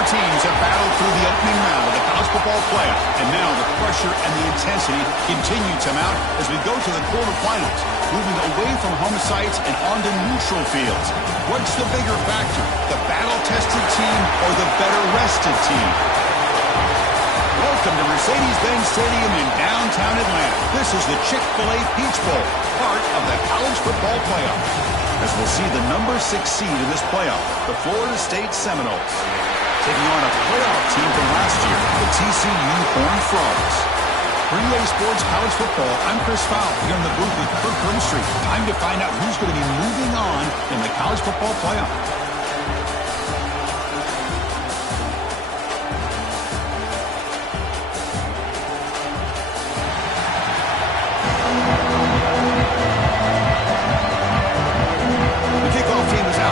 Four teams have battled through the opening round of the college football playoff, and now the pressure and the intensity continue to mount as we go to the quarterfinals, moving away from home sites and onto neutral fields. What's the bigger factor, the battle-tested team or the better-rested team? Welcome to Mercedes-Benz Stadium in downtown Atlanta. This is the Chick-fil-A Peach Bowl, part of the college football playoff. As we'll see the number 6 seed in this playoff, the Florida State Seminoles, taking on a playoff team from last year, the TCU Horned Frogs. For EA Sports College Football, I'm Chris Fowle here in the booth with Kirk Grimstreet. Time to find out who's going to be moving on in the college football playoff.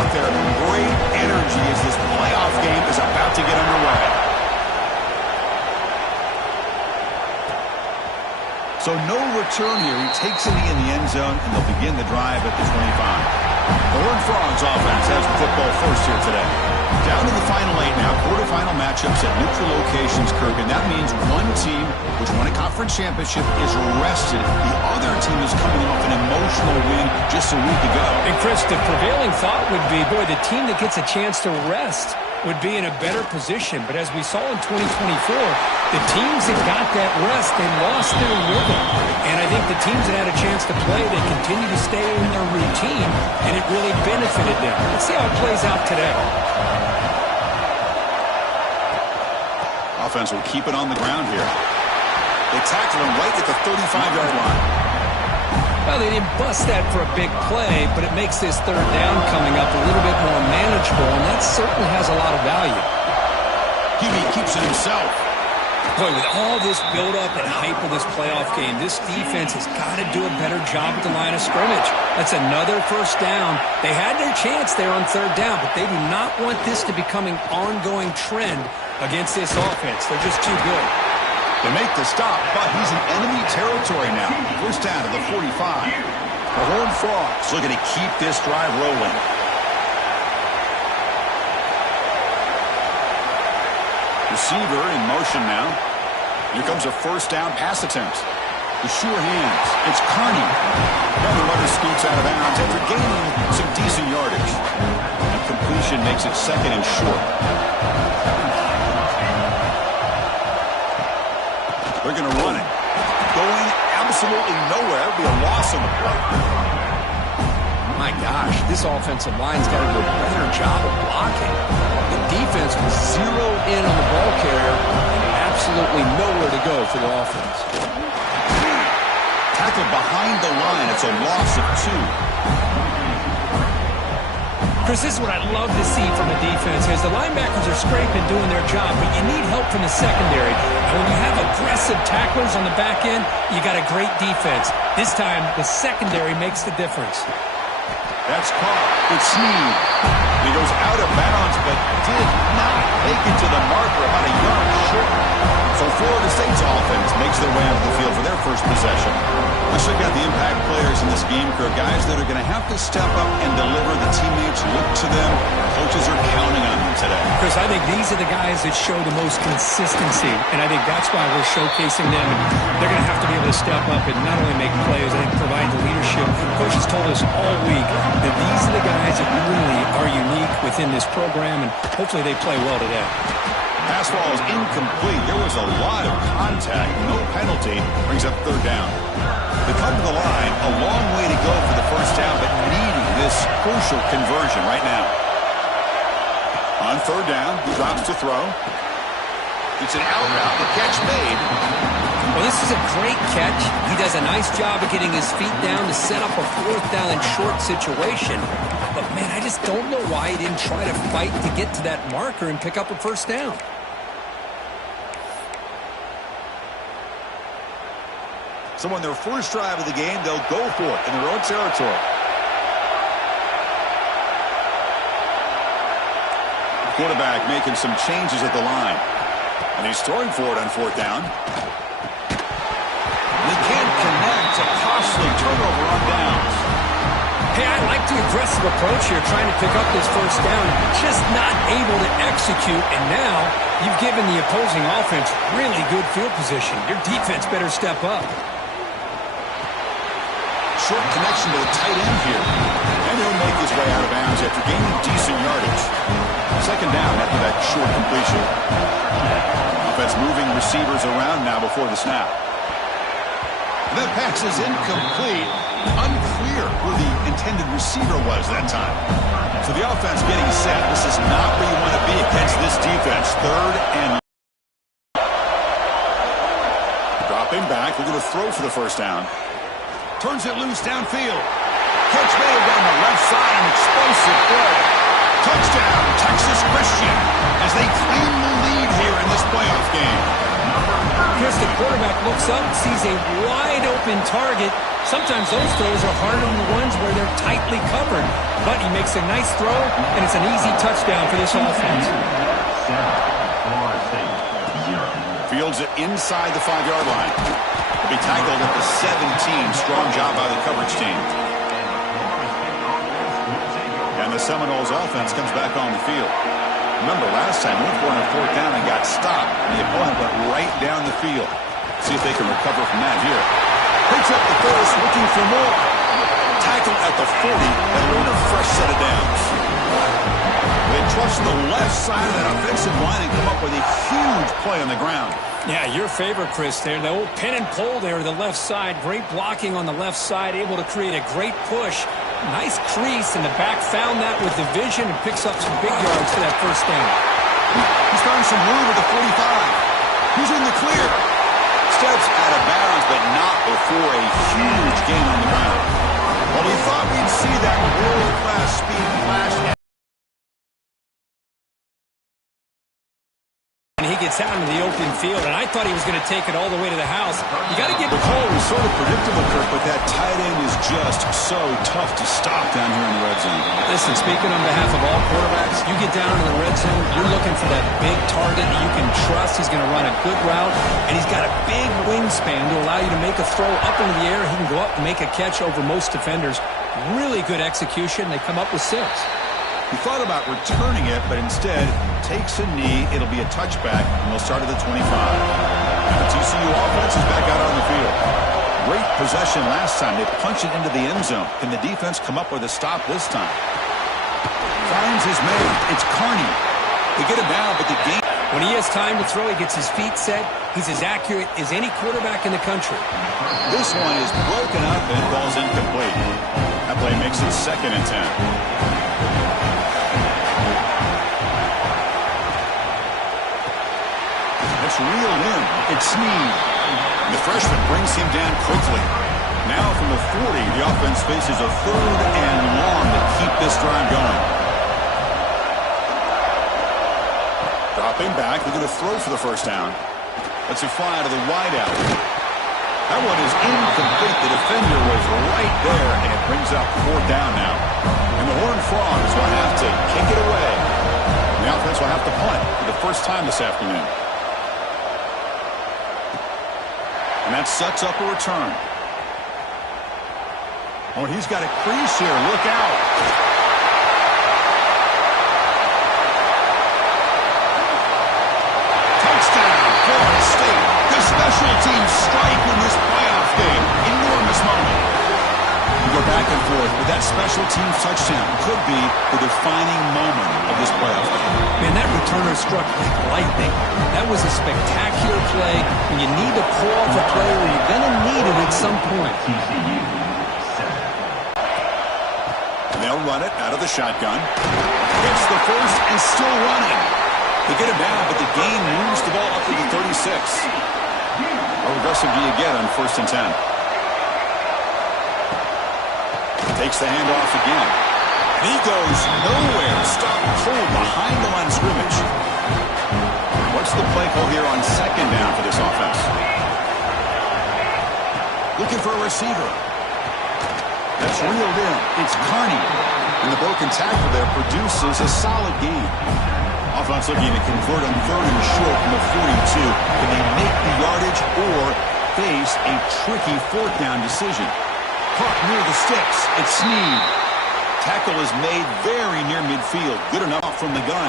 There. Great energy as this playoff game is about to get underway. So no return here. He takes it in the end zone, and they'll begin the drive at the 25. The Horned Frogs offense has the football first here today. Down to the final 8 now. Quarterfinal matchups at neutral locations, Kirk, and that means one team which won a conference championship is rested. The other team is coming off an emotional win just a week ago. And Chris, the prevailing thought would be, boy, the team that gets a chance to rest would be in a better position. But as we saw in 2024, the teams that got that rest, they lost their rhythm. And I think the teams that had a chance to play, they continue to stay in their routine, and it really benefited them. Let's see how it plays out today. Offense will keep it on the ground here. They tackle him right at the 35-yard line. Well, they didn't bust that for a big play, but it makes this third down coming up a little bit more manageable, and that certainly has a lot of value. Hebe keeps it himself. Boy, with all this build-up and hype of this playoff game, this defense has got to do a better job at the line of scrimmage. That's another first down. They had their chance there on third down, but they do not want this to become an ongoing trend against this offense. They're just too good. They make the stop, but he's in enemy territory now. First down to the 45. The Horned Frogs looking to keep this drive rolling. Receiver in motion now. Here comes a first down pass attempt. The sure hands. It's Carney. Now the runner scoots out of bounds after gaining some decent yardage. And completion makes it second and short. They're going to run it. Going absolutely nowhere. It'll be a loss on the play. My gosh, this offensive line's got to do a better job of blocking. The defense was zeroed in on the ball carrier and absolutely nowhere to go for the offense. Tackled behind the line. It's a loss of 2. Chris, this is what I love to see from the defense. As the linebackers are scraping, doing their job, but you need help from the secondary. And when you have aggressive tacklers on the back end, you got a great defense. This time, the secondary makes the difference. That's caught. It's Sneed. He goes out of bounds, but did not make it to the marker, about a yard short. So Florida State's offense makes their way onto the field for their first possession. Let's check out the impact players in this game, Kirk. Guys that are going to have to step up and deliver. The teammates look to them. Coaches are counting on them today. Chris, I think these are the guys that show the most consistency, and I think that's why we're showcasing them. They're going to have to be able to step up and not only make plays, I think provide the leadership. Coach has told us all week that these are the guys that really are unique within this program, and hopefully they play well today. Pass ball is incomplete. There was a lot of contact. No penalty. Brings up third down. They come to the line. A long way to go for the first down, but needing this crucial conversion right now. On third down, he drops to throw. It's an out route. The catch made. Well, this is a great catch. He does a nice job of getting his feet down to set up a fourth down and short situation. But, man, I just don't know why he didn't try to fight to get to that marker and pick up a first down. So on their first drive of the game, they'll go for it in their own territory. The quarterback making some changes at the line. And he's throwing for it on fourth down. They can't connect. A costly turnover on downs. Hey, I like the aggressive approach here, trying to pick up this first down, just not able to execute, and now you've given the opposing offense really good field position. Your defense better step up. Short connection to the tight end here. And he'll make his way out of bounds after gaining decent yardage. Second down after that short completion. Offense moving receivers around now before the snap. That pass is incomplete. Unclear who the intended receiver was that time. So the offense getting set. This is not where you want to be against this defense. Third and dropping back. We're going to throw for the first down. Turns it loose downfield. Catch made down the left side. An explosive play. Touchdown, Texas Christian, as they claim the lead here in this playoff game. Chris, the quarterback looks up, sees a wide-open target. Sometimes those throws are harder than the ones where they're tightly covered. But he makes a nice throw, and it's an easy touchdown for this offense. Fields it inside the 5-yard line. He'll be tackled at the 17. Strong job by the coverage team. And the Seminoles offense comes back on the field. Remember, last time, went for a fourth down and got stopped. The opponent went right down the field. See if they can recover from that here. Picks up the first, looking for more. Tackled at the 40. That'll earn a fresh set of downs. They trust the left side of that offensive line and come up with a huge play on the ground. Yeah, your favorite, Chris, there. The old pin and pull there, the left side. Great blocking on the left side, able to create a great push. Nice crease, and the back found that with the vision and picks up some big yards for that first down. He's found some room at the 45. He's in the clear. Steps out of bounds, but not before a huge gain on the ground. Well, we thought we'd see that world-class speed flash. And he gets out into the open field, and I thought he was going to take it all the way to the house. You got to get the call was sort of predictable, Kirk, but that tight end is just so tough to stop down here in the red zone. Listen, speaking on behalf of all quarterbacks, you get down in the red zone, you're looking for that big target that you can trust. He's going to run a good route, and he's got a big wingspan to allow you to make a throw up into the air. He can go up and make a catch over most defenders. Really good execution. They come up with 6. He thought about returning it, but instead takes a knee. It'll be a touchback, and they'll start at the 25. And the TCU offense is back out on the field. Great possession last time. They punched it into the end zone. Can the defense come up with a stop this time? Finds his man. It's Carney. They get him down, but the game... When he has time to throw, he gets his feet set. He's as accurate as any quarterback in the country. This one is broken up and falls incomplete. That play makes it 2nd and 10. It's reeled in. It's Snead. The freshman brings him down quickly. Now from the 40, the offense faces a 3rd and long to keep this drive going. Dropping back, they're going to throw for the first down. Let's it fly to the wideout. That one is incomplete. The defender was right there, and it brings up 4th down now. And the Horned Frogs will have to kick it away. And the offense will have to punt for the first time this afternoon. And that sets up a return. Oh, he's got a crease here. Look out. Touchdown, Florida State. The special teams strike in this playoff game. Enormous moment. We go back and forth, but that special teams touchdown could be the defining moment of this playoff game. Man, that returner struck like lightning. That was a spectacular play. When you need to pull off a play where you're going to need it at some point. And they'll run it out of the shotgun. Hits the first and still running. They get him down, but the gain moves the ball up to the 36. How aggressive do you get on 1st and 10? Takes the handoff again. And he goes nowhere. Stopped cold behind the line of scrimmage. What's the play call here on 2nd down for this offense? Looking for a receiver. That's reeled in. It's Carney. And the broken tackle there produces a solid gain. Offense looking to convert on 3rd and short from the 42. Can they make the yardage or face a tricky 4th down decision? Caught near the sticks. It's Snead. tackle is made very near midfield. Good enough from the gun.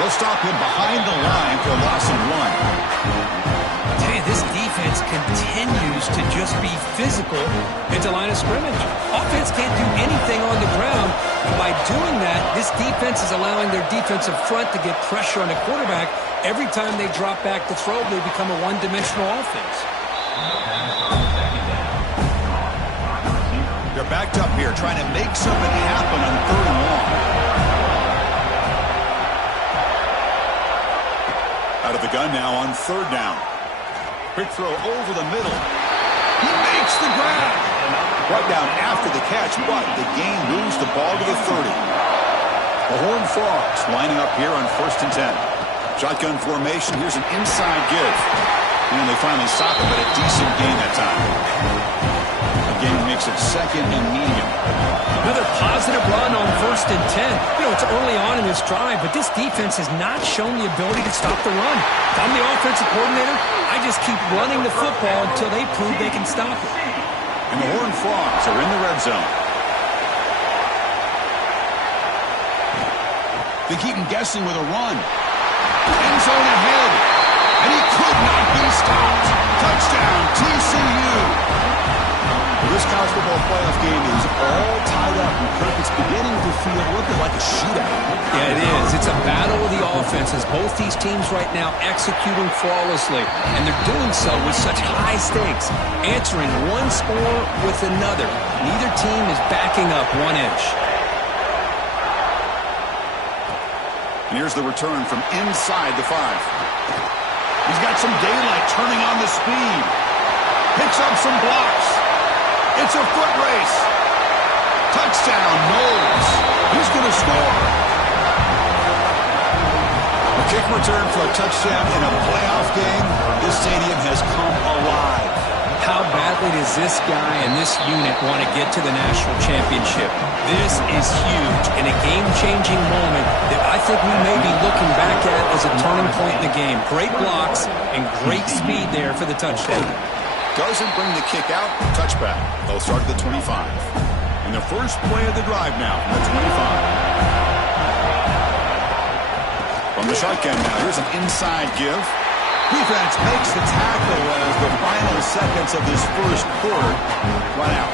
They'll stop him behind the line for a loss of 1. Hey, this defense continues to just be physical into line of scrimmage. Offense can't do anything on the ground. And by doing that, this defense is allowing their defensive front to get pressure on the quarterback. Every time they drop back to throw, they become a one-dimensional offense. They're backed up here trying to make something happen on 3rd and long. Out of the gun now on 3rd down. Quick throw over the middle. He makes the grab. Right down after the catch, but the game moves the ball to the 30. The Horned Frogs lining up here on 1st and 10. Shotgun formation. Here's an inside give. And they finally stop it, but a decent gain that time. Again, makes it 2nd and medium. Another positive run on 1st and 10. You know, it's early on in this drive, but this defense has not shown the ability to stop the run. If I'm the offensive coordinator, I just keep running the football until they prove they can stop it. And the Horned Frogs are in the red zone. They keep him guessing with a run. End zone ahead. And he could not be stopped. Touchdown, TCU. This college football playoff game is all tied up. It's beginning to feel a little bit like a shootout. Yeah, it is. It's a battle of the offenses. Both these teams right now executing flawlessly, and they're doing so with such high stakes, answering one score with another. Neither team is backing up 1 inch. And here's the return from inside the 5. He's got some daylight turning on the speed. Picks up some blocks. It's a foot race. Touchdown, Knowles. He's going to score. A kick return for a touchdown in a playoff game. This stadium has come alive. How badly does this guy and this unit want to get to the national championship? This is huge and a game-changing moment that I think we may be looking back at as a turning point in the game. Great blocks and great speed there for the touchdown. Doesn't bring the kick out. Touchback. They'll start at the 25. And the first play of the drive now from the 25. From the shotgun now, here's an inside give. Defense makes the tackle as the final seconds of this first quarter run out.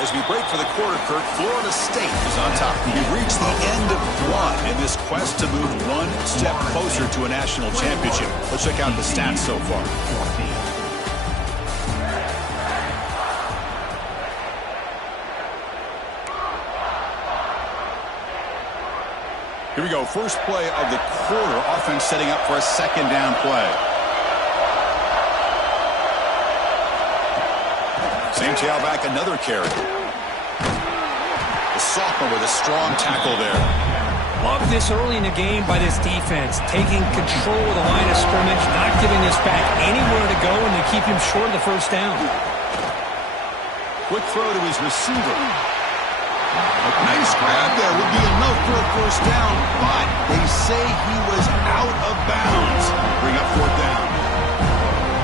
As we break for the quarter, Kurt, Florida State is on top. We've reached the end of 1 in this quest to move 1 step closer to a national championship. Let's check out the stats so far. Here we go. First play of the quarter. Offense setting up for a 2nd down play. Same tailback, another carry. The sophomore with a strong tackle there. Love this early in the game by this defense, taking control of the line of scrimmage, not giving this back anywhere to go, and they keep him short of the 1st down. Quick throw to his receiver. A nice grab there would be enough for a 1st down, but they say he was out of bounds. Bring up 4th down.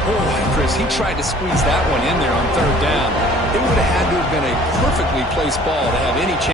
Boy, Chris, he tried to squeeze that one in there on 3rd down. It would have had to have been a perfectly placed ball to have any chance.